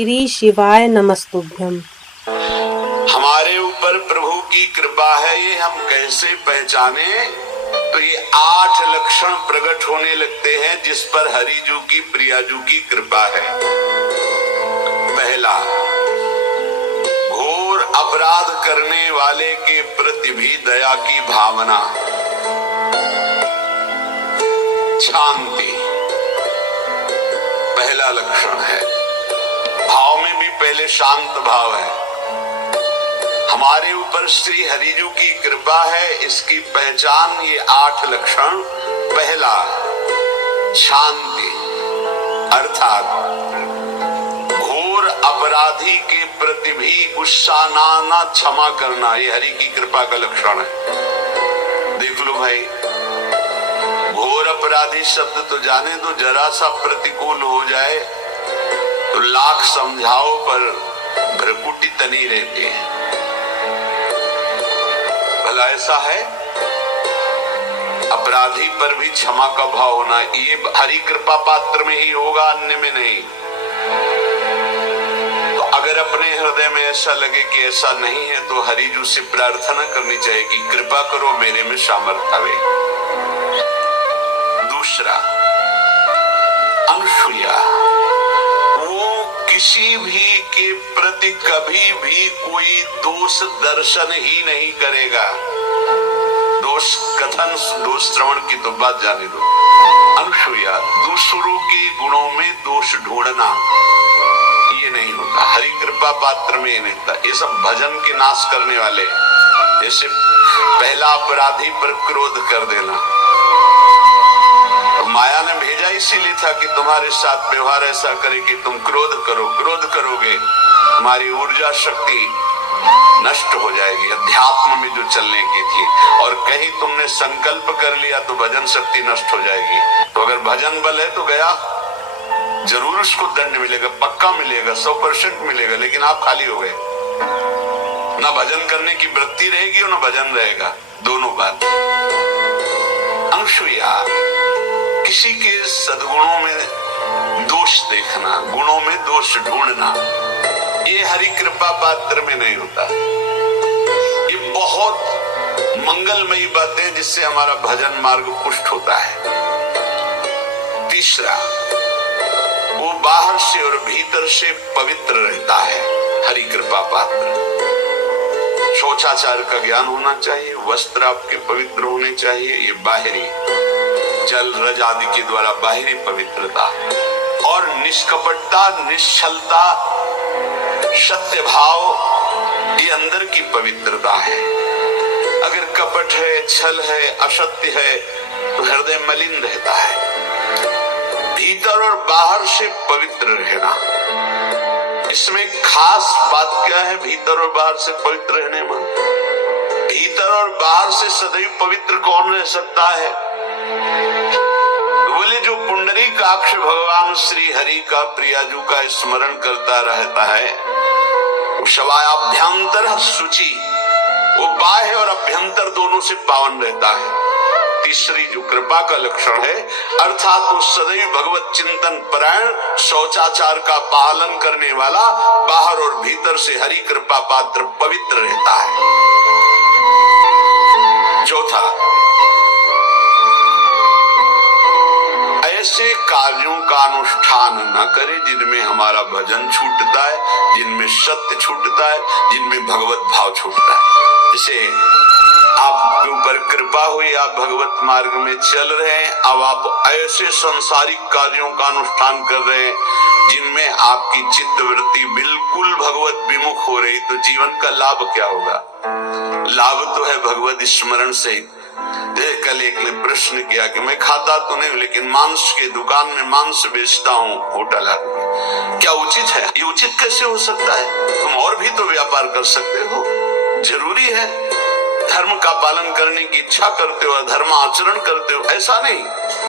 श्री शिवाय नमस्तुभ्यम। हमारे ऊपर प्रभु की कृपा है, ये हम कैसे पहचाने? तो ये 8 लक्षण प्रकट होने लगते हैं जिस पर हरिजू की प्रियाजू की कृपा है। पहला, घोर अपराध करने वाले के प्रति भी दया की भावना, शांति पहला लक्षण है। भाव में भी पहले शांत भाव है। हमारे ऊपर श्री हरिजू की कृपा है, इसकी पहचान ये 8 लक्षण। पहला, शांति, अर्थात घोर अपराधी के प्रति भी गुस्सा ना क्षमा करना, ये हरि की कृपा का लक्षण है। देख लो भाई, घोर अपराधी शब्द तो जाने दो, जरा सा प्रतिकूल हो जाए तो लाख समझाओ पर भ्रकुटी तनी रहती है। भला ऐसा है? अपराधी पर भी क्षमा का भाव होना, ये हरि कृपा पात्र में ही होगा, अन्य में नहीं। तो अगर अपने हृदय में ऐसा लगे कि ऐसा नहीं है तो हरिजू से प्रार्थना करनी चाहिए कि कृपा करो मेरे में सामर्थ्य आवे। दूसरा, अनुसूया, किसी भी के प्रति कभी भी कोई दोष दर्शन ही नहीं करेगा। दोष कथन, दोष श्रवण की तो बात जाने दो। अनुसूया, दूसरों के गुणों में दोष ढूंढना ये नहीं होता, हरि कृपा पात्र में ये नहीं होता। ये सब भजन के नाश करने वाले, जैसे पहला अपराधी पर क्रोध कर देना, माया ने भेजा इसीलिए था कि तुम्हारे साथ व्यवहार ऐसा करे कि तुम क्रोध करो, क्रोध करोगे तुम्हारी ऊर्जा शक्ति नष्ट हो जाएगी, अध्यात्म में जो चलने की थी। और कहीं तुमने संकल्प कर लिया तो भजन शक्ति नष्ट हो जाएगी। तो अगर भजन बल है तो गया, जरूर उसको दंड मिलेगा, पक्का मिलेगा, 100% मिलेगा, लेकिन आप खाली हो गए। ना भजन करने की वृत्ति रहेगी और ना भजन रहेगा, दोनों बात। अनुसूया, किसी के सद्गुणों में दोष देखना, गुणों में दोष ढूंढना, ये हरि कृपा पात्र में नहीं होता। ये बहुत मंगलमयी बातें जिससे हमारा भजन मार्ग पुष्ट होता है। तीसरा, वो बाहर से और भीतर से पवित्र रहता है, हरि कृपा पात्र। शौचाचार का ज्ञान होना चाहिए, वस्त्र आपके पवित्र होने चाहिए, ये बाहरी जल रज आदि के द्वारा बाहरी पवित्रता, और निष्कपटता, निश्चलता, सत्य भाव, ये अंदर की पवित्रता है। अगर कपट है, छल है, असत्य है तो हृदय मलिन रहता है। भीतर और बाहर से पवित्र रहना, इसमें खास बात क्या है? भीतर और बाहर से पवित्र रहने में, भीतर और बाहर से सदैव पवित्र कौन रह सकता है? बोले जो पुंडरीकाक्ष भगवान श्री हरि का प्रियाजू का स्मरण करता रहता है, वो शवायाभ्यंतर शुचि, वो बाह्य और अभ्यंतर दोनों से पावन रहता है। तीसरी जो कृपा का लक्षण है, अर्थात वो सदैव भगवत चिंतन परायण, शौचाचार का पालन करने वाला, बाहर और भीतर से हरि कृपा पात्र पवित्र रहता है। चौथा, ऐसे कार्यों का अनुष्ठान न करे जिनमें हमारा भजन छूटता है, जिनमें सत्य छूटता है, जिनमें भगवत भाव छूटता है। जैसे आपके ऊपर कृपा हुई, आप भगवत मार्ग में चल रहे हैं, अब आप ऐसे सांसारिक कार्यों का अनुष्ठान कर रहे हैं जिनमें आपकी चित्तवृत्ति बिल्कुल भगवत विमुख हो रही, तो जीवन का लाभ क्या होगा? लाभ तो है भगवत स्मरण से। कल एक ने प्रश्न किया कि मैं खाता तो नहीं लेकिन मांस के दुकान में मांस बेचता हूँ, होटल आदमी, क्या उचित है? ये उचित कैसे हो सकता है? तुम और भी तो व्यापार कर सकते हो। जरूरी है धर्म का पालन करने की इच्छा करते हो, धर्म आचरण करते हो, ऐसा नहीं।